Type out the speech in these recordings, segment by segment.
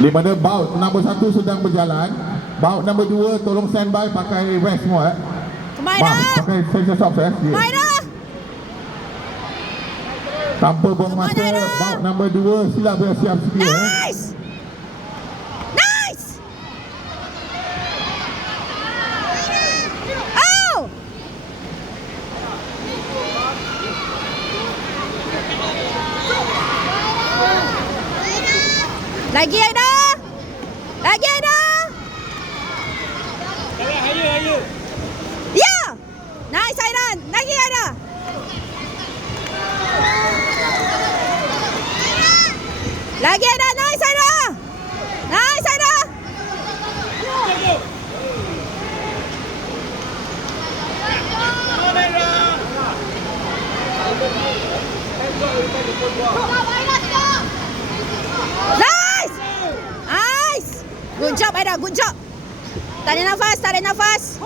Di mana baut nombor 1 sedang berjalan. Baut nombor 2 tolong standby pakai vest semua. Kembali dah. Pakai sensor soft Kembali dah. Tanpa buang masa, baut nombor 2 sila bersiap sedia. Nice. Nice. Oh. Lagi ada. Lagi ada. Ayo. Ya. Nice Aidan. Lagi ada. Lagi ada. Nice Aida. Nice Aida. Nice. Nice. Good job Aida. Good job. Tarik nafas. Tarik nafas.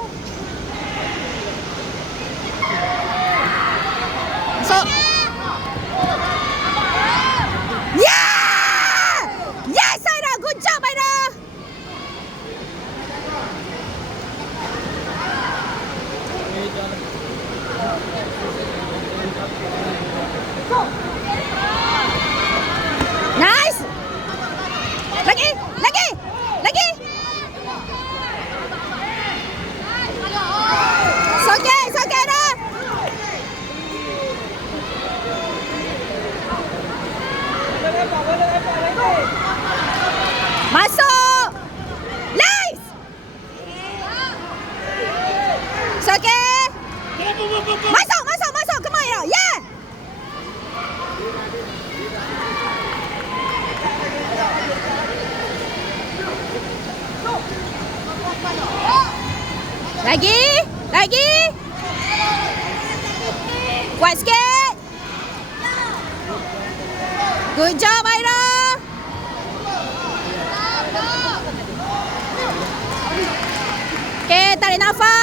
So. Yeah! Yes, Aida. Good job, Aida. Nice. Lagi. Lagi. Lagi. It's okay. It's okay, Aida. Masuk. Nice. It's okay. Masuk, masuk, masuk. Come on, Aida. Yeah. Lagi. Lagi. Kuat sikit. Good job, Aida. Okay, tarik nafas.